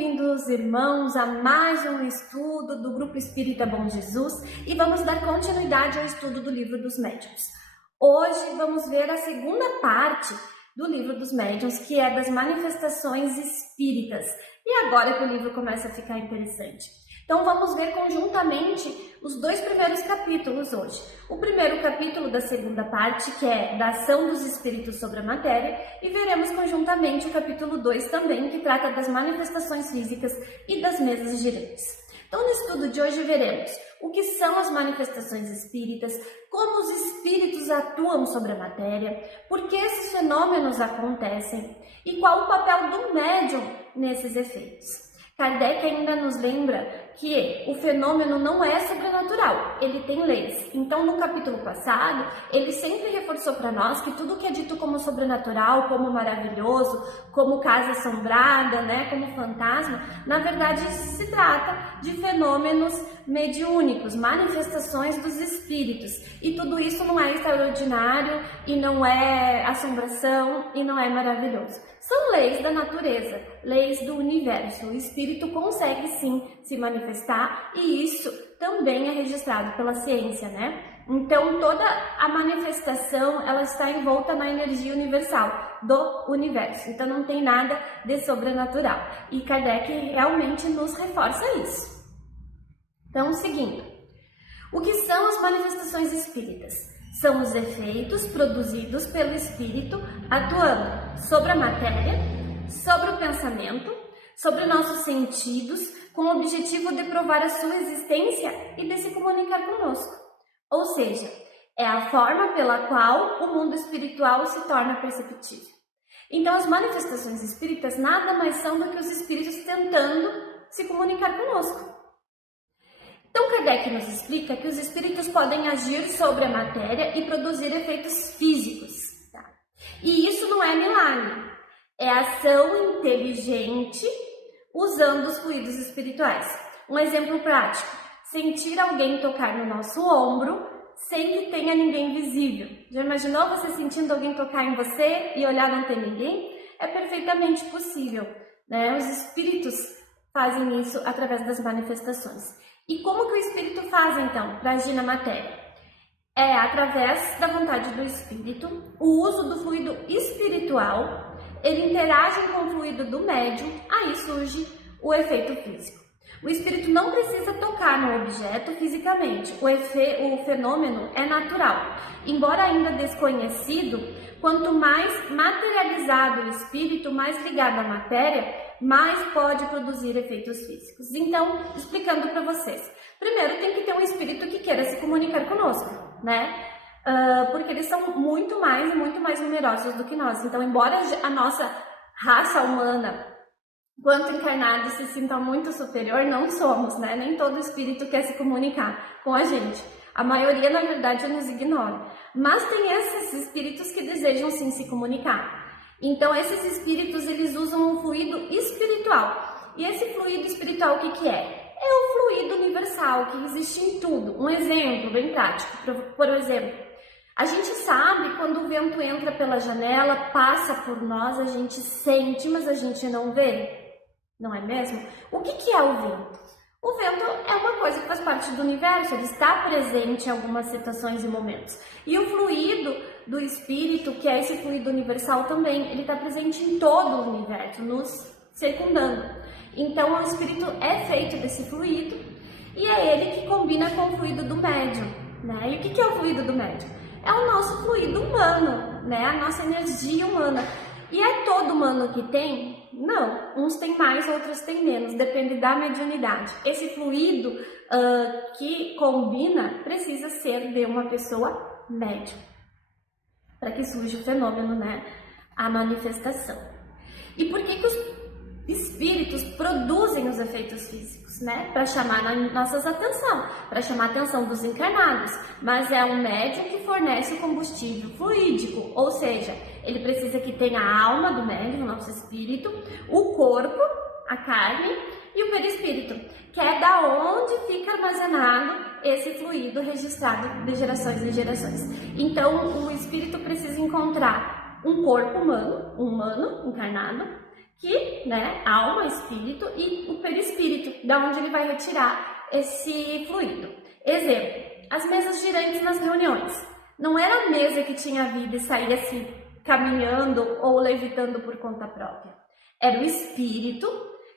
bem-vindos, irmãos, a mais um estudo do Grupo Espírita Bom Jesus e vamos dar continuidade ao estudo do Livro dos Médiuns. Hoje vamos ver a segunda parte do Livro dos Médiuns, que é das manifestações espíritas. E agora que o livro começa a ficar interessante. Então vamos ver conjuntamente os dois primeiros capítulos hoje. O primeiro capítulo da segunda parte, que é da ação dos espíritos sobre a matéria, e veremos conjuntamente o capítulo 2 também, que trata das manifestações físicas e das mesas girantes. Então no estudo de hoje veremos o que são as manifestações espíritas, como os espíritos atuam sobre a matéria, por que esses fenômenos acontecem e qual o papel do médium nesses efeitos. Kardec ainda nos lembra que o fenômeno não é sobrenatural, ele tem leis. Então, no capítulo passado, ele sempre reforçou para nós que tudo que é dito como sobrenatural, como maravilhoso, como casa assombrada, como fantasma, na verdade se trata de fenômenos mediúnicos, manifestações dos espíritos. E tudo isso não é extraordinário e não é assombração e não é maravilhoso. São leis da natureza, leis do universo. O espírito consegue sim se manifestar e isso também é registrado pela ciência, Então toda a manifestação ela está envolta na energia universal do universo. Então não tem nada de sobrenatural. E Kardec realmente nos reforça isso. Então, seguindo. O que são as manifestações espíritas? São os efeitos produzidos pelo espírito atuando sobre a matéria, sobre o pensamento, sobre nossos sentidos, com o objetivo de provar a sua existência e de se comunicar conosco. Ou seja, é a forma pela qual o mundo espiritual se torna perceptível. Então, as manifestações espíritas nada mais são do que os espíritos tentando se comunicar conosco. Então, Kardec nos explica que os espíritos podem agir sobre a matéria e produzir efeitos físicos. E isso não é milagre, é ação inteligente usando os fluidos espirituais. Um exemplo prático, sentir alguém tocar no nosso ombro sem que tenha ninguém visível. Já imaginou você sentindo alguém tocar em você e olhar não ter ninguém? É perfeitamente possível, Os espíritos fazem isso através das manifestações. E como que o espírito faz, então, para agir na matéria? É através da vontade do espírito, o uso do fluido espiritual, ele interage com o fluido do médium, aí surge o efeito físico. O espírito não precisa tocar no objeto fisicamente, o fenômeno é natural. Embora ainda desconhecido, quanto mais materializado o espírito, mais ligado à matéria, mais pode produzir efeitos físicos. Então, explicando para vocês. Primeiro, tem que ter um espírito que queira se comunicar conosco, porque eles são muito mais numerosos do que nós. Então, embora a nossa raça humana, quanto encarnado, se sinta muito superior, não somos, Nem todo espírito quer se comunicar com a gente. A maioria, na verdade, nos ignora. Mas tem esses espíritos que desejam sim se comunicar. Então, esses espíritos, eles usam um fluido espiritual. E esse fluido espiritual, o que é? É o fluido universal, que existe em tudo. Um exemplo bem prático, por exemplo, a gente sabe quando o vento entra pela janela, passa por nós, a gente sente, mas a gente não vê. Não é mesmo? O que é o vento? O vento é uma coisa que faz parte do universo, ele está presente em algumas situações e momentos. E o fluido do espírito, que é esse fluido universal também, ele está presente em todo o universo, nos circundando. Então, o espírito é feito desse fluido e é ele que combina com o fluido do médium, E o que é o fluido do médium? É o nosso fluido humano, A nossa energia humana. E é todo humano que tem? Não, uns têm mais, outros têm menos, depende da mediunidade. Esse fluido que combina precisa ser de uma pessoa médium, para que surja o fenômeno, a manifestação. E por que os espíritos produzem os efeitos físicos, para chamar nossas atenção, para chamar a atenção dos encarnados, mas é um médium que fornece o combustível fluídico, ou seja, ele precisa que tenha a alma do médium, o nosso espírito, o corpo, a carne e o perispírito, que é da onde fica armazenado esse fluido registrado de gerações em gerações. Então, o espírito precisa encontrar um corpo humano, encarnado, que, né, alma, espírito e o perispírito, da onde ele vai retirar esse fluido. Exemplo, as mesas girantes nas reuniões. Não era a mesa que tinha vida e saía assim, caminhando ou levitando por conta própria. Era o espírito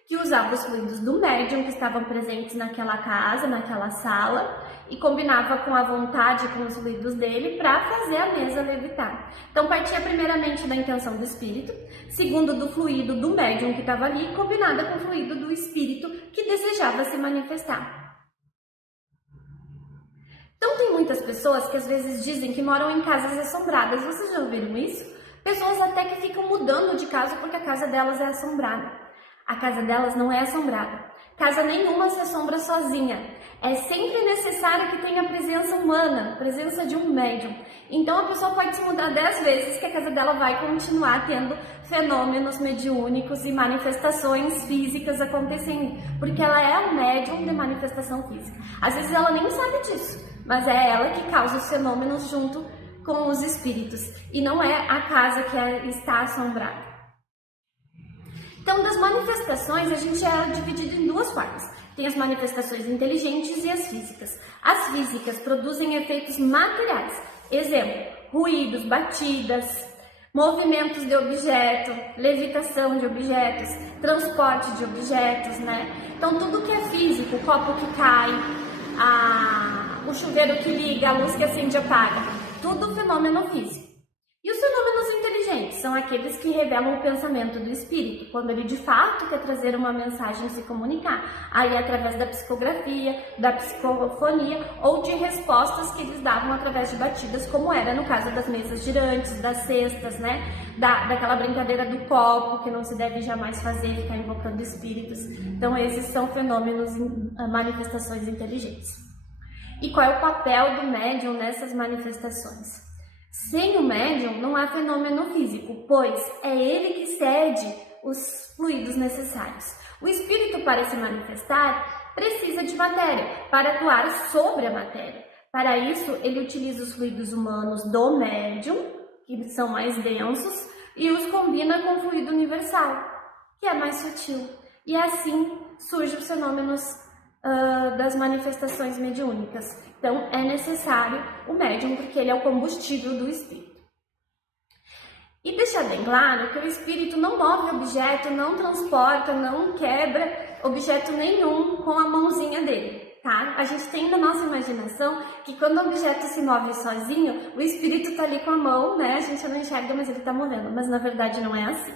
que usava os fluidos do médium que estavam presentes naquela casa, naquela sala, e combinava com a vontade, com os fluidos dele, para fazer a mesa levitar. Então, partia primeiramente da intenção do espírito, segundo do fluido do médium que estava ali, combinada com o fluido do espírito que desejava se manifestar. Então, tem muitas pessoas que às vezes dizem que moram em casas assombradas. Vocês já ouviram isso? Pessoas até que ficam mudando de casa porque a casa delas é assombrada. A casa delas não é assombrada. Casa nenhuma se assombra sozinha. É sempre necessário que tenha presença humana, presença de um médium. Então a pessoa pode se mudar 10 vezes que a casa dela vai continuar tendo fenômenos mediúnicos e manifestações físicas acontecendo, porque ela é um médium de manifestação física. Às vezes ela nem sabe disso, mas é ela que causa os fenômenos junto com os espíritos, e não é a casa que está assombrada. Então, das manifestações, a gente é dividido em duas partes. Tem as manifestações inteligentes e as físicas. As físicas produzem efeitos materiais. Exemplo, ruídos, batidas, movimentos de objeto, levitação de objetos, transporte de objetos, né? Então, tudo que é físico, o copo que cai, o chuveiro que liga, a luz que acende e apaga, tudo fenômeno físico. E os fenômenos inteligentes são aqueles que revelam o pensamento do espírito, quando ele de fato quer trazer uma mensagem e se comunicar, aí através da psicografia, da psicofonia ou de respostas que eles davam através de batidas, como era no caso das mesas girantes, das cestas, né? Daquela brincadeira do copo, que não se deve jamais fazer, ficar invocando espíritos. Então esses são fenômenos, manifestações inteligentes. E qual é o papel do médium nessas manifestações? Sem o médium não há fenômeno físico, pois é ele que cede os fluidos necessários. O espírito, para se manifestar, precisa de matéria para atuar sobre a matéria. Para isso, ele utiliza os fluidos humanos do médium, que são mais densos, e os combina com o fluido universal, que é mais sutil. E assim surgem os fenômenos das manifestações mediúnicas. Então, é necessário o médium, porque ele é o combustível do espírito. E deixar bem claro que o espírito não move objeto, não transporta, não quebra objeto nenhum com a mãozinha dele, tá? A gente tem na nossa imaginação que quando o objeto se move sozinho, o espírito está ali com a mão, né? A gente não enxerga, mas ele está movendo, mas na verdade não é assim.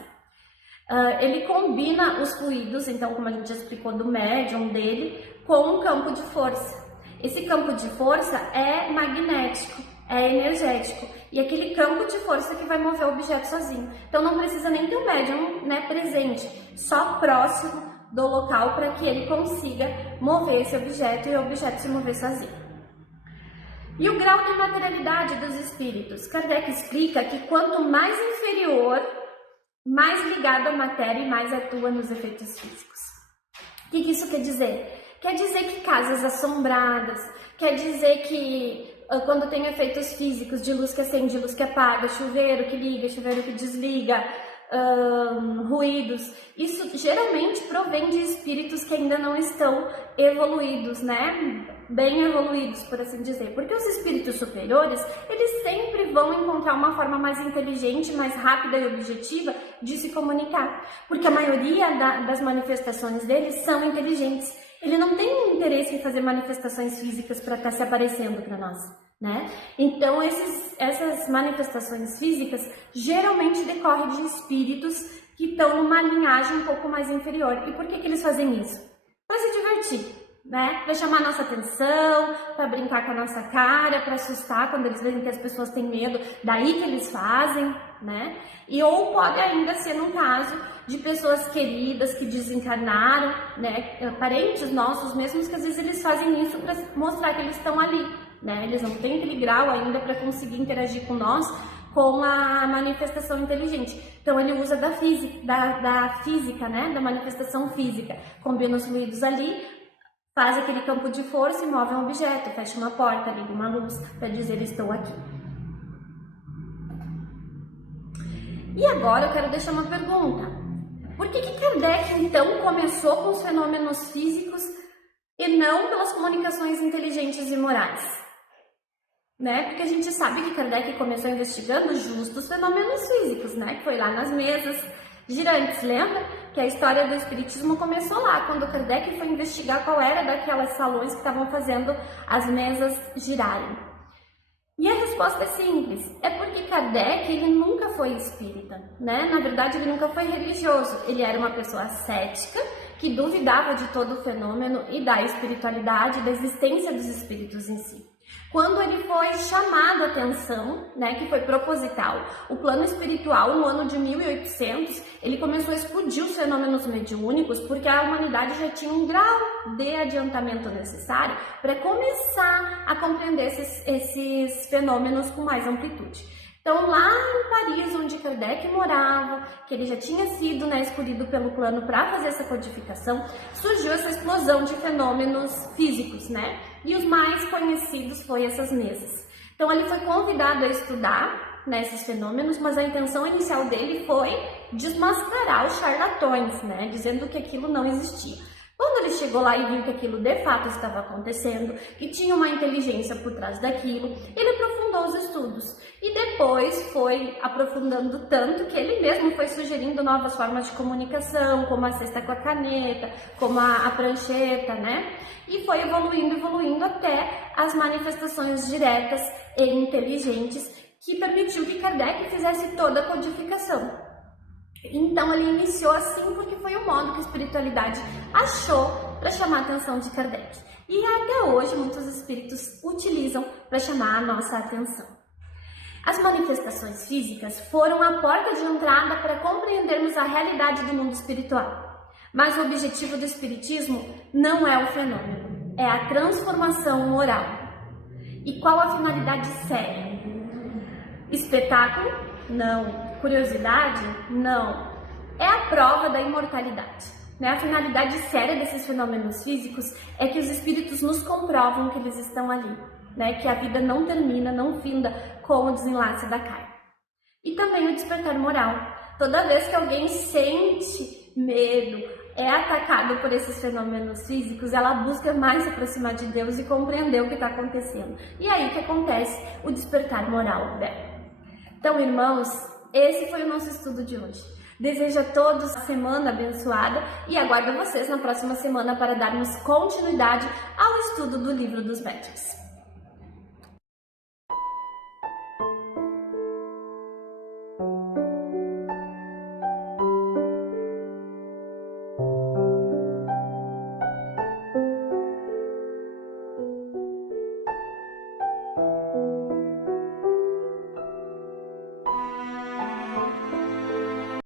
Ele combina os fluidos, então, como a gente já explicou, do médium dele, com um campo de força. Esse campo de força é magnético, é energético, e aquele campo de força que vai mover o objeto sozinho. Então não precisa nem ter o médium, né, presente, só próximo do local para que ele consiga mover esse objeto e o objeto se mover sozinho. E o grau de materialidade dos espíritos? Kardec explica que quanto mais inferior, mais ligado à matéria e mais atua nos efeitos físicos. O que isso quer dizer? Quer dizer que casas assombradas, quer dizer que quando tem efeitos físicos de luz que acende, luz que apaga, chuveiro que liga, chuveiro que desliga, ruídos, isso geralmente provém de espíritos que ainda não estão evoluídos, né? Bem evoluídos, por assim dizer, porque os espíritos superiores, eles sempre vão encontrar uma forma mais inteligente, mais rápida e objetiva de se comunicar, porque a maioria das manifestações deles são inteligentes. Ele não tem interesse em fazer manifestações físicas para estar se aparecendo para nós, né? Então, essas manifestações físicas geralmente decorrem de espíritos que estão numa linhagem um pouco mais inferior. E por que eles fazem isso? Para se divertir, né? Para chamar nossa atenção, para brincar com a nossa cara, para assustar quando eles veem que as pessoas têm medo, daí que eles fazem, né? E ou pode ainda ser num caso de pessoas queridas que desencarnaram, né? Parentes nossos mesmos, que às vezes eles fazem isso para mostrar que eles estão ali, né? Eles não têm aquele grau ainda para conseguir interagir com nós com a manifestação inteligente. Então ele usa da física, né? Da manifestação física, combina os fluidos ali, faz aquele campo de força e move um objeto, fecha uma porta, liga uma luz para dizer estou aqui. E agora eu quero deixar uma pergunta. Por que Kardec, então, começou com os fenômenos físicos e não pelas comunicações inteligentes e morais? Né? Porque a gente sabe que Kardec começou investigando justo os fenômenos físicos, né? Que foi lá nas mesas girantes, lembra? Que a história do espiritismo começou lá, quando Kardec foi investigar qual era daquelas salões que estavam fazendo as mesas girarem. E a resposta é simples, é porque Kardec, ele nunca foi espírita, né? Na verdade, ele nunca foi religioso, ele era uma pessoa cética, que duvidava de todo o fenômeno e da espiritualidade, da existência dos espíritos em si. Quando ele foi chamado a atenção, né, que foi proposital, o plano espiritual, no ano de 1800, ele começou a explodir os fenômenos mediúnicos, porque a humanidade já tinha um grau de adiantamento necessário para começar a compreender esses fenômenos com mais amplitude. Então, lá em Paris, onde Kardec morava, que ele já tinha sido, né, escolhido pelo plano para fazer essa codificação, surgiu essa explosão de fenômenos físicos, né? E os mais conhecidos foram essas mesas. Então, ele foi convidado a estudar, né, esses fenômenos, mas a intenção inicial dele foi desmascarar os charlatões, né, dizendo que aquilo não existia. Quando ele chegou lá e viu que aquilo de fato estava acontecendo, que tinha uma inteligência por trás daquilo, ele aprofundou os estudos e depois foi aprofundando tanto que ele mesmo foi sugerindo novas formas de comunicação, como a cesta com a caneta, como a prancheta, né? E foi evoluindo até as manifestações diretas e inteligentes que permitiu que Kardec fizesse toda a codificação. Então ele iniciou assim porque foi o modo que a espiritualidade achou para chamar a atenção de Kardec. E até hoje muitos espíritos utilizam para chamar a nossa atenção. As manifestações físicas foram a porta de entrada para compreendermos a realidade do mundo espiritual. Mas o objetivo do espiritismo não é o fenômeno, é a transformação moral. E qual a finalidade séria? Espetáculo? Não. Curiosidade? Não. É a prova da imortalidade. Né? A finalidade séria desses fenômenos físicos é que os espíritos nos comprovam que eles estão ali, né? Que a vida não termina, não finda com o desenlace da carne. E também o despertar moral. Toda vez que alguém sente medo, é atacado por esses fenômenos físicos, ela busca mais se aproximar de Deus e compreender o que está acontecendo. E aí que acontece o despertar moral dela. Então, irmãos, esse foi o nosso estudo de hoje. Desejo a todos uma semana abençoada e aguardo vocês na próxima semana para darmos continuidade ao estudo do Livro dos Médiuns.